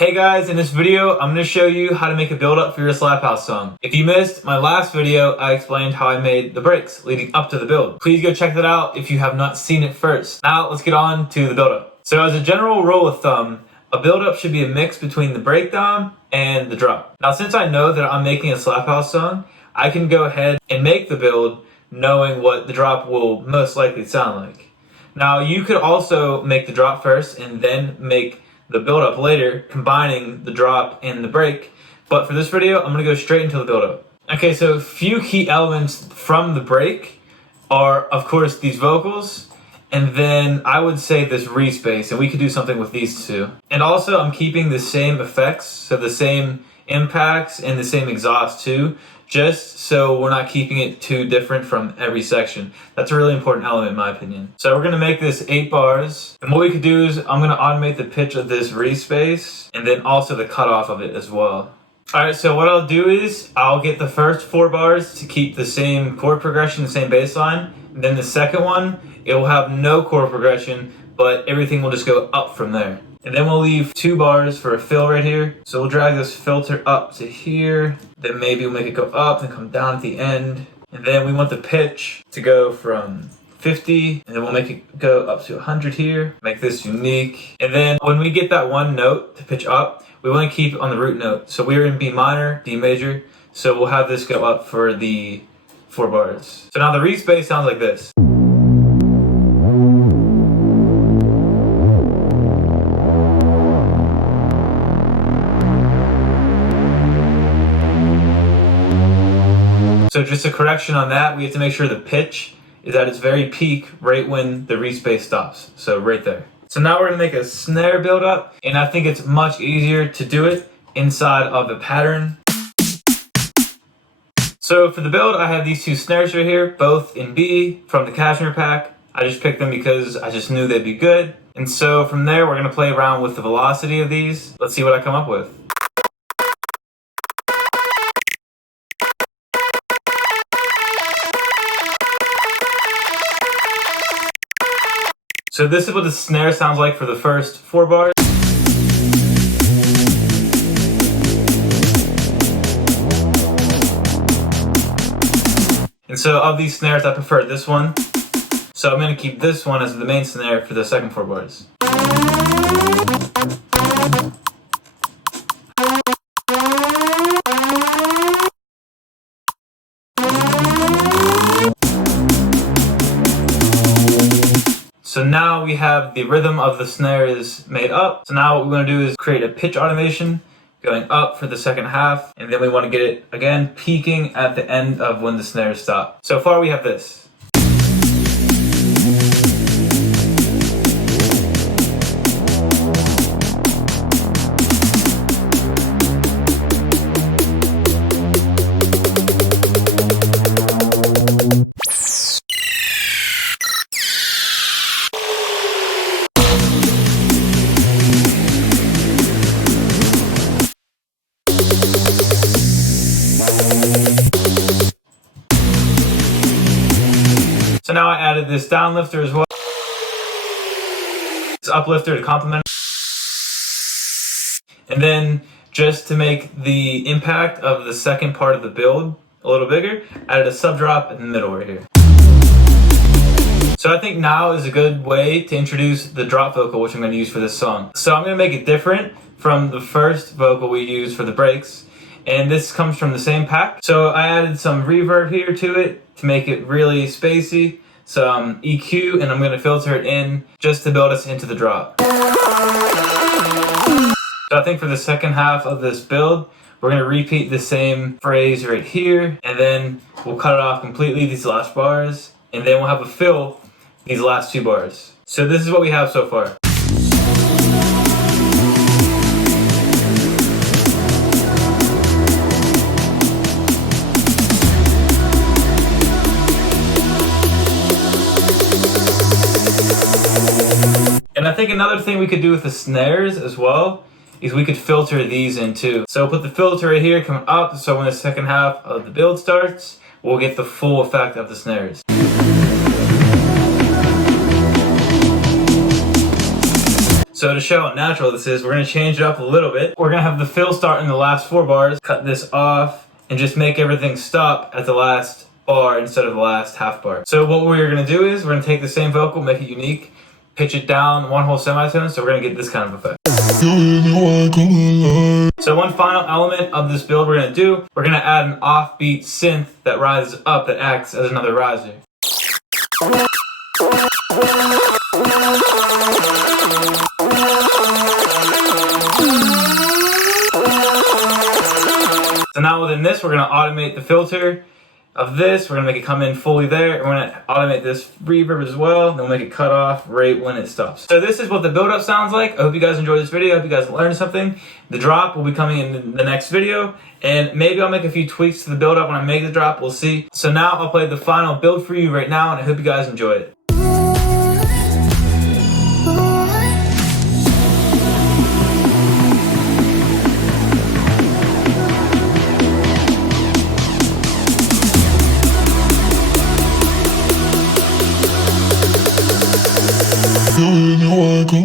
Hey guys, in this video, I'm going to show you how to make a build up for your slap house song. If you missed my last video, I explained how I made the breaks leading up to the build. Please go check that out if you have not seen it first. Now let's get on to the build up. So as a general rule of thumb, a build up should be a mix between the breakdown and the drop. Now since I know that I'm making a slap house song, I can go ahead and make the build knowing what the drop will most likely sound like. Now you could also make the drop first and then make the build up later, combining the drop and the break. But for this video, I'm gonna go straight into the build up. Okay, so a few key elements from the break are, of course, these vocals, and then I would say this re-space, and we could do something with these two. And also, I'm keeping the same effects, so the same impacts and the same exhaust too, just so we're not keeping it too different from every section. That's a really important element in my opinion. So we're gonna make this 8 bars. And what we could do is I'm gonna automate the pitch of this re-space and then also the cutoff of it as well. All right, so what I'll do is I'll get the first 4 bars to keep the same chord progression, the same bass line. And then the second one, it will have no chord progression, but everything will just go up from there. And then we'll leave 2 bars for a fill right here. So we'll drag this filter up to here. Then maybe we'll make it go up and come down at the end. And then we want the pitch to go from 50, and then we'll make it go up to 100 here. Make this unique. And then when we get that one note to pitch up, we want to keep it on the root note. So we're in B minor, D major. So we'll have this go up for the 4 bars. So now the re-space sounds like this. So just a correction on that, we have to make sure the pitch is at its very peak right when the re-space stops. So right there. So now we're gonna make a snare build up, and I think it's much easier to do it inside of the pattern. So for the build, I have these 2 snares right here, both in B from the Cashmere pack. I just picked them because I just knew they'd be good. And so from there, we're gonna play around with the velocity of these. Let's see what I come up with. So this is what the snare sounds like for the first 4 bars. And so of these snares, I prefer this one. So I'm going to keep this one as the main snare for the second 4 bars. So now we have the rhythm of the snare is made up. So now what we want to do is create a pitch automation going up for the second half. And then we want to get it, again, peaking at the end of when the snares stop. So far we have this. So now I added this down lifter as well. This uplifter to complement. And then just to make the impact of the second part of the build a little bigger, added a sub drop in the middle right here. So I think now is a good way to introduce the drop vocal, which I'm going to use for this song. So I'm going to make it different from the first vocal we used for the breaks. And this comes from the same pack. So I added some reverb here to it to make it really spacey, some EQ, and I'm going to filter it in just to build us into the drop. So I think for the second half of this build, we're going to repeat the same phrase right here, and then we'll cut it off completely, these last bars, and then we'll have a fill these last 2 bars. So this is what we have so far. And I think another thing we could do with the snares as well is we could filter these in too. So put the filter right here coming up, so when the second half of the build starts, we'll get the full effect of the snares. So to show how natural this is, we're going to change it up a little bit. We're going to have the fill start in the last 4 bars, cut this off, and just make everything stop at the last bar instead of the last half bar. So what we're going to do is we're going to take the same vocal, make it unique, pitch it down 1 whole semitone, so we're going to get this kind of effect. So one final element of this build we're going to do, we're going to add an offbeat synth that rises up, that acts as another riser. So now within this, we're going to automate the filter of this. We're going to make it come in fully there. We're going to automate this reverb as well. Then we'll make it cut off right when it stops. So this is what the build-up sounds like. I hope you guys enjoyed this video. I hope you guys learned something. The drop will be coming in the next video. And maybe I'll make a few tweaks to the build-up when I make the drop. We'll see. So now I'll play the final build for you right now, and I hope you guys enjoy it. You know I come